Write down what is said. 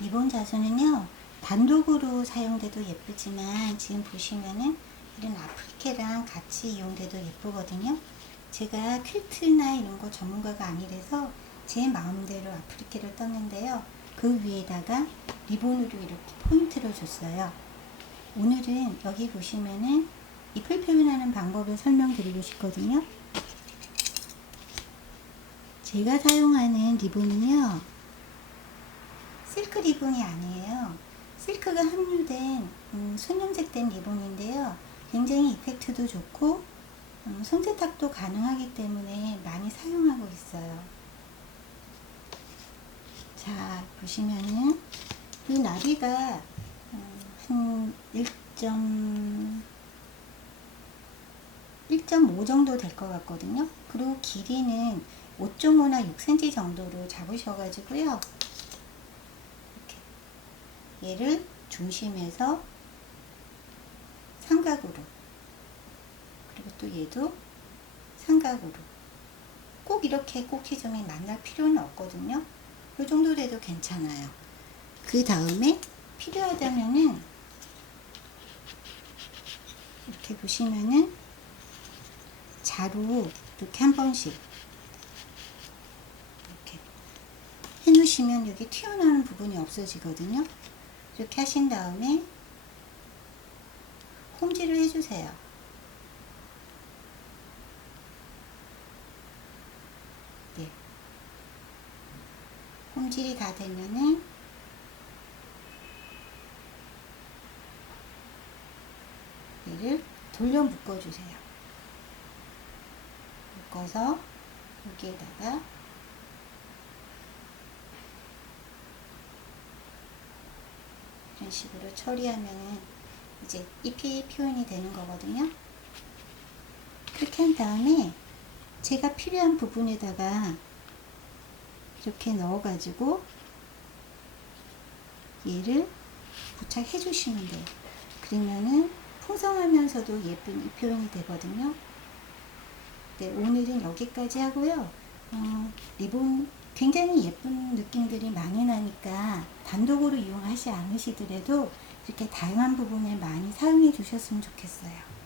리본 자수는요 단독으로 사용돼도 예쁘지만 지금 보시면은 이런 아프리케랑 같이 이용돼도 예쁘거든요. 제가 퀼트나 이런 거 전문가가 아니라서 제 마음대로 아프리케를 떴는데요. 그 위에다가 리본으로 이렇게 포인트를 줬어요. 오늘은 여기 보시면은 잎을 표현하는 방법을 설명드리고 싶거든요. 제가 사용하는 리본은요, 실크 리본이 아니에요. 실크가 함유된 음, 손염색된 리본인데요. 굉장히 이펙트도 좋고 음, 손세탁도 가능하기 때문에 많이 사용하고 있어요. 자 보시면은 이 나비가 음, 한 1점 1.5 정도 될 것 같거든요. 그리고 길이는 5.5나 6cm 정도로 잡으셔가지고요. 얘를 중심에서 삼각으로 그리고 또 얘도 삼각으로 꼭 이렇게 꼭지점이 만날 필요는 없거든요. 이 정도 돼도 괜찮아요. 그 다음에 필요하다면은 이렇게 보시면은 자루 이렇게 한 번씩 이렇게 해놓으시면 여기 튀어나오는 부분이 없어지거든요. 이렇게 하신 다음에 홈질을 해주세요. 네. 홈질이 다 되면은 얘를 돌려 묶어주세요. 묶어서 여기에다가 이런 식으로 처리하면은 이제 잎이 표현이 되는 거거든요. 그렇게 한 다음에 제가 필요한 부분에다가 이렇게 넣어가지고 얘를 부착해 주시면 돼요. 그러면은 풍성하면서도 예쁜 이 표현이 되거든요. 네, 오늘은 여기까지 하고요. 어, 리본 굉장히 예쁜 느낌들이 많이 나니까 단독으로 이용하지 않으시더라도 이렇게 다양한 부분을 많이 사용해 주셨으면 좋겠어요.